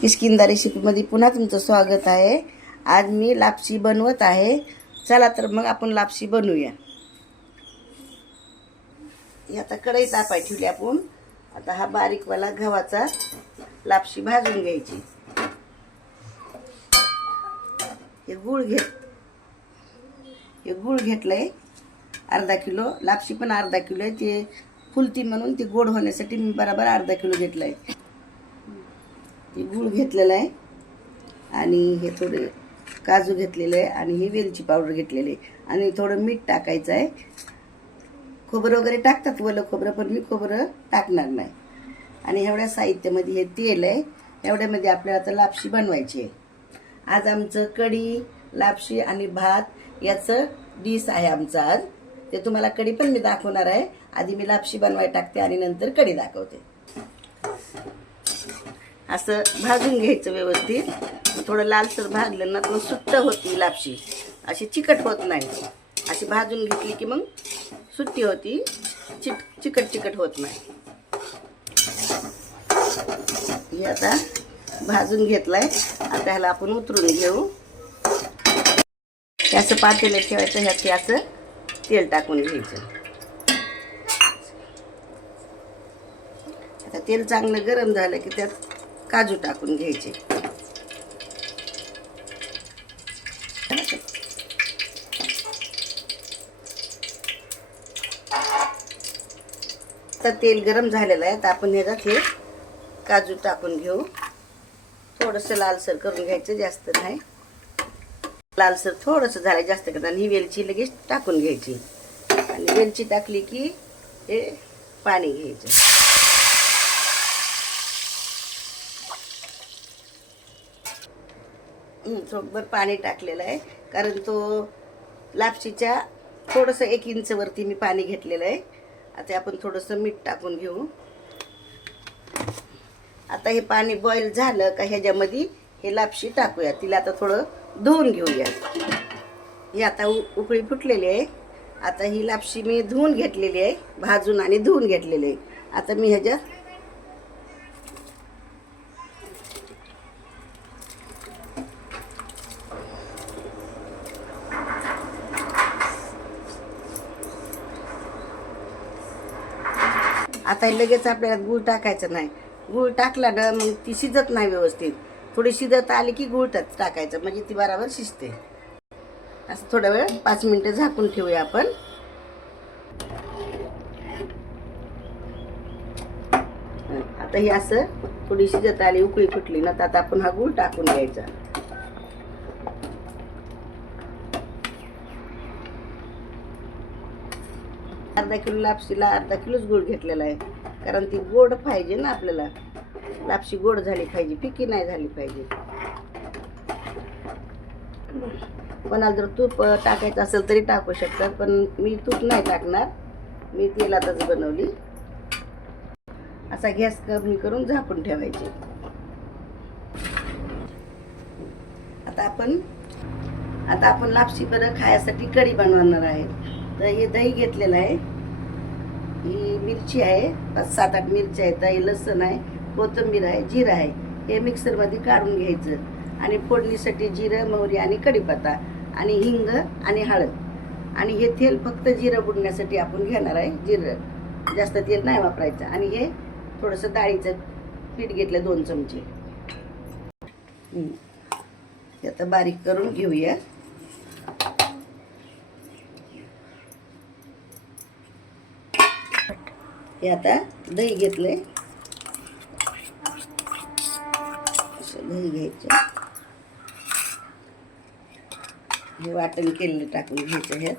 किशकिंदा रेसिपीमध्ये पुन्हा तुमचं स्वागत आहे. आज मी लापशी बनवत आहे. चला तर मग आपण लापशी बनवूया. आता कढई तापाय ठेवली आपण. आता हा बारीकवाला गव्हाचा लापशी भाजून घ्यायची. हे गुळ घेत हे गुळ घेतलंय. अर्धा किलो लापशी पण अर्धा किलो आहे. ते फुलती म्हणून ती गोड होण्यासाठी मी बराबर अर्धा किलो घेतलं आहे ती गूळ घेतलेलं आहे. आणि हे थोडे काजू घेतलेले आहे आणि ही वेलची पावडर घेतलेली आहे. आणि थोडं मीठ टाकायचं आहे. खोबरं वगैरे टाकतात वलं खोबरं पण मी खोबरं टाकणार नाही. आणि एवढ्या साहित्यामध्ये हे तेल आहे. एवढ्यामध्ये आपल्याला आता लापशी बनवायची आहे. आज आमचं कढी लापशी आणि भात याचं डिश आहे आमचं आज. ते तुम्हाला कढी पण मी दाखवणार आहे. आधी मी लापशी बनवाय टाकते आणि नंतर कढी दाखवते. असं भाजून घ्यायचं व्यवस्थित. थोडं लालसर भाजलं ना तर सुट्ट होती लापशी. अशी चिकट होत नाही. अशी भाजून घेतली की मग सुट्टी होती. चिट चिकट चिकट होत नाही. हे आता भाजून घेतलाय. आता ह्याला आपण उतरून घेऊ. हे असं पातेलं ठेवायचं ह्यात हे असं तेल टाकून घ्यायचं. आता तेल चांगलं गरम झालं की त्यात काजू टाकून घ्यायचे. तर तेल गरम झालेलं आहे तर आपण ह्याच्यात हे काजू टाकून घेऊ. थोडंसं लालसर करून घ्यायचं जास्त नाही. लालसर थोडंसं झालं जास्त करता आणि ही वेलची लगेच टाकून घ्यायची. आणि वेलची टाकली की हे पाणी घ्यायचं. थोडंभर पाणी टाकलेलं आहे. कारण तो लापशीच्या थोडंसं एक इंचवरती मी पाणी घेतलेलं आहे. आता आपण थोडंसं मीठ टाकून घेऊ. आता हे पाणी बॉईल झालं का ह्याच्यामध्ये हे लापशी टाकूया. तिला आता थोडं धुवून घेऊया. ही आता उ उकळी फुटलेली आहे. आता ही लापशी मी धुवून घेतलेली आहे. भाजून आणि धुवून घेतलेली आहे. आता मी ह्याच्यात आता हे लगेच आपल्याला गूळ टाकायचं नाही. गूळ टाकला ना मग ती शिजत नाही व्यवस्थित. थोडी शिजत आली की गूळ टाकायचं म्हणजे ती बराबर शिजते. असं थोडा वेळ पाच मिनटं झाकून ठेवूया आपण. आता ही असं थोडी शिजत आली उकळी फुटली ना तर आता आपण हा गूळ टाकून घ्यायचा. अर्धा किलो लापशीला अर्धा किलोच गोड घेतलेला आहे. कारण ती गोड पाहिजे ना आपल्याला. लापशी गोड झाली पाहिजे फिकी नाही झाली पाहिजे. कोणाला जर तूप टाकायचं असेल तरी टाकू शकतात पण मी तूप नाही टाकणार. मी तेलातच बनवली. असा गॅस कमी करून झाकून ठेवायची. आता आपण आता आपण लापशी बरं खायसाठी कढी बनवणार आहे. तर हे दही घेतलेलं आहे. ही मिरची आहे पाच सात आठ मिरची आहेत. हे लसण आहे कोथिंबीर आहे जिरं आहे. हे मिक्सरमध्ये काढून घ्यायचं. आणि फोडणीसाठी जिरं मोहरी आणि कढीपत्ता आणि हिंग आणि हळद. आणि हे तेल फक्त जिरं बुडण्यासाठी आपण घेणार आहे जिरं. जास्त तेल नाही वापरायचं. आणि हे थोडंसं डाळीचं पीठ घेतलं दोन चमचे. आता बारीक करून घेऊया. हे आता दही घेतलंय. असं दही घ्यायचं. हे वाटण केलेलं टाकून घ्यायचं ह्यात.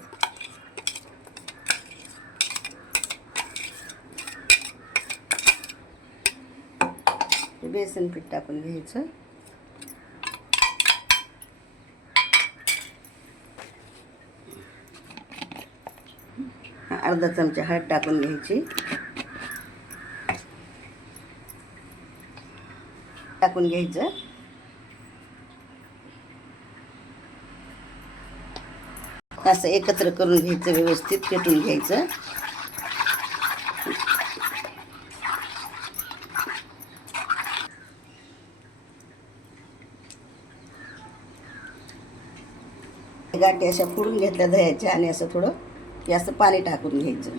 बेसन पीठ टाकून घ्यायचं. अर्धा चमचा हळद टाकून घ्यायची. टाकून घ्यायचं. असं एकत्र करून घ्यायचं व्यवस्थित पेटून घ्यायचं. गाठी अशा फोडून घेतल्या दह्याच्या आणि असं थोडं की असं पाणी टाकून घ्यायचं.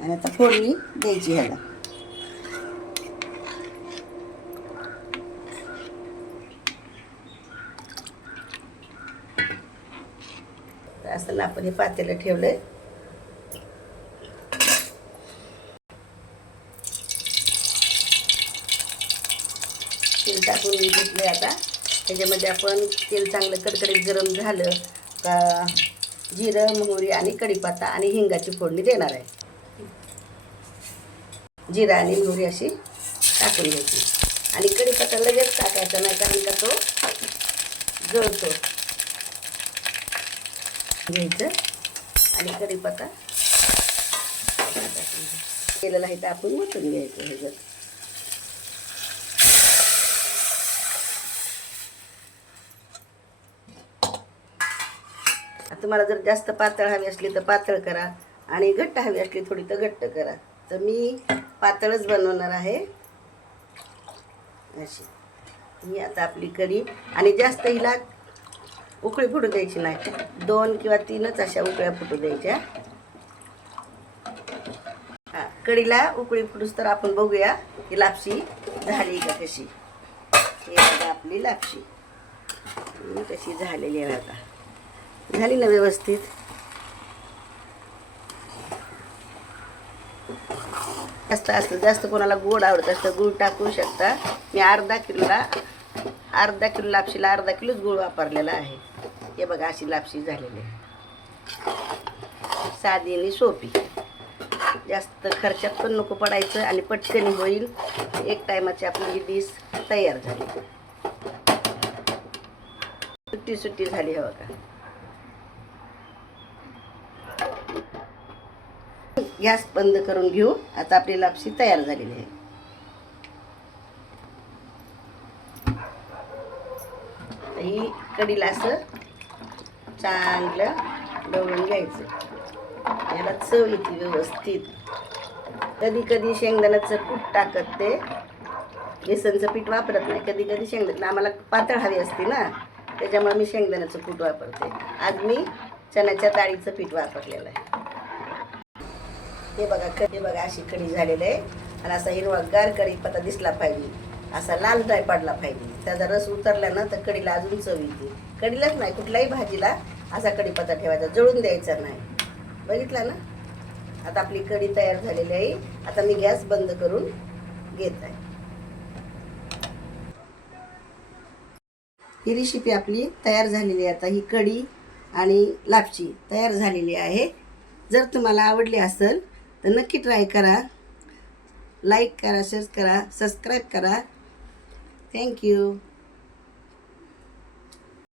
आणि आता फोडणी द्यायची ह्याला. तर आपण हे पातेलं ठेवलंय. तेल टाकून घेतलं आहे आता. त्याच्यामध्ये आपण तेल चांगलं कडकडीत गरम झालं का जिरं मोहरी आणि कढीपत्ता आणि हिंगाची फोडणी देणार आहे. जिरा आणि मोहरी अशी टाकून घ्यायची. आणि कढीपत्ता लगेच टाकायचा नाही कारण का तो जळतो. घ्यायचं. आणि कढीपत्ता. केलेला आहे तर आपण ओतून घ्यायचं हे जर. तुम्हाला जर जास्त पातळ हवी असली तर पातळ करा. आणि घट्ट हवी असली थोडी तर घट्ट करा. तर मी पातळच बनवणार आहे. अशी. ही आता आपली कढी. आणि जास्त हिला उकळी फुटू द्यायची नाही. दोन किंवा तीनच अशा उकळ्या फुटू द्यायच्या. हा कढीला उकळी फुटूस तर आपण बघूया की लापशी झाली का कशी. ही बघा आपली लापशी. कशी झालेली आहे आता झाली ना व्यवस्थित? जास्त असतं जास्त कोणाला गोड आवडत असतं गूळ टाकू शकता. मी अर्धा किलोला अर्धा किलो लापशीला अर्धा किलोच गूळ वापरलेला आहे. हे बघा अशी लापशी झालेली आहे. साधी आणि सोपी. जास्त खर्चात पण नको पडायचं आणि पटकन होईल. एक टायमाची आपली ही डिश तयार झाली. सुट्टी सुट्टी झाली हवं का गॅस बंद करून घेऊ. आता आपली लापशी तयार झालेली आहे. ही कढीला असं चांगलं डवळून घ्यायचं. याला चव येते व्यवस्थित. कधी कधी शेंगदाण्याचं कूट टाकत ते बेसनचं पीठ वापरत नाही. कधी कधी शेंगदाणा आम्हाला पातळ हवी असते ना त्याच्यामुळे मी शेंगदाण्याचं कूट वापरते. आज मी चण्याच्या डाळीचं पीठ वापरलेलं आहे. हे बघा कढी बघा अशी कढी झालेलं आहे. आणि असा हिरवा गार कढीपत्ता दिसला पाहिजे. असा लाल नाही पडला पाहिजे. त्याचा रस उतरला ना तर कढीला अजून चव येते. कढीलाच नाही कुठल्याही भाजीला असा कढीपत्ता ठेवायचा जळून द्यायचा नाही. बघितला ना? आता आपली कढी तयार झालेली आहे. आता मी गॅस बंद करून घेत आहे. ही रेसिपी आपली तयार झालेली आहे. आता ही कढी आणि लापची तयार झालेली आहे. जर तुम्हाला आवडली असेल तर नक्की ट्राय करा. लाईक करा शेअर करा सबस्क्राईब करा. Thank you.